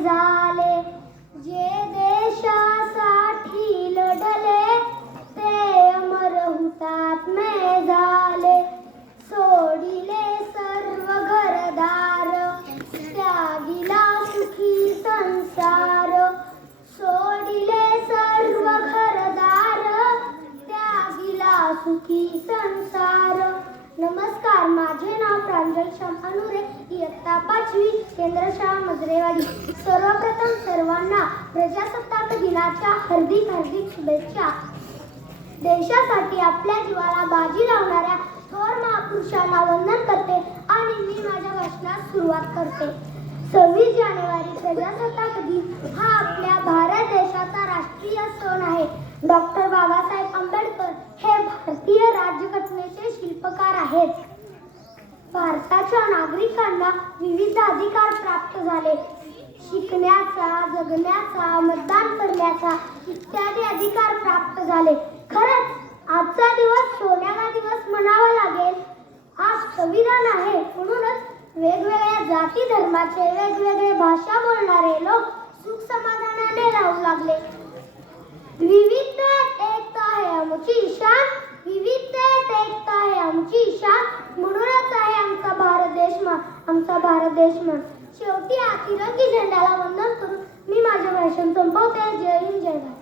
झाले, जे देशासाठी लढले ते अमर हुतात्मे झाले. सोडिले सर्व घरदार, त्यागिला सुखी संसार. सोडिले सर्व घरदार, त्यागिला सुखी संसार. नमस्कार, माझे नाव प्रांजल श्याम अनुरे, इयत्ता 5वी, केंद्रशाळा मजरेवाडी. सर्वप्रथम सर्वांना प्रजासत्ताक दिनाच्या हार्दिक शुभेच्छा. देशासाठी आपल्या जीवाला बाजी लावणाऱ्या थोर महापुरुषांना वंदन करते आणि मी माझ्या भाषणास सुरुवात करते. 26 जानेवारी प्रजासत्ताक दिन हा आपल्या भारत देशाचा राष्ट्रीय सण आहे. डॉक्टर बाबासाहेब आंबेडकर हे भारतीय राज्यघटनेचे शिल्पकार आहेत. भारताच्या नागरिकांना विविध अधिकार प्राप्त झाले. शिकण्याचा, जगण्याचा, मतदान करण्याचा इत्यादी अधिकार प्राप्त झाले. खरंच आजचा दिवस सोन्याचा दिवस म्हणावा लागेल. आज संविधान आहे, म्हणूनच वेगवेगळ्या जाती धर्माचे, वेगवेगळे भाषा बोलणारे लोक सुख समाधानाने राहू लागले. विविधतेत एकता आहे आमची शान, विविधतेत एकता आहे आमची शान, म्हणूनच आहे आमचा भारत देश मान. शेवटी तिरंगी झेंड्याला वंदन करून मी माझे भाषण संपवते. जय हिंद, जय भारत.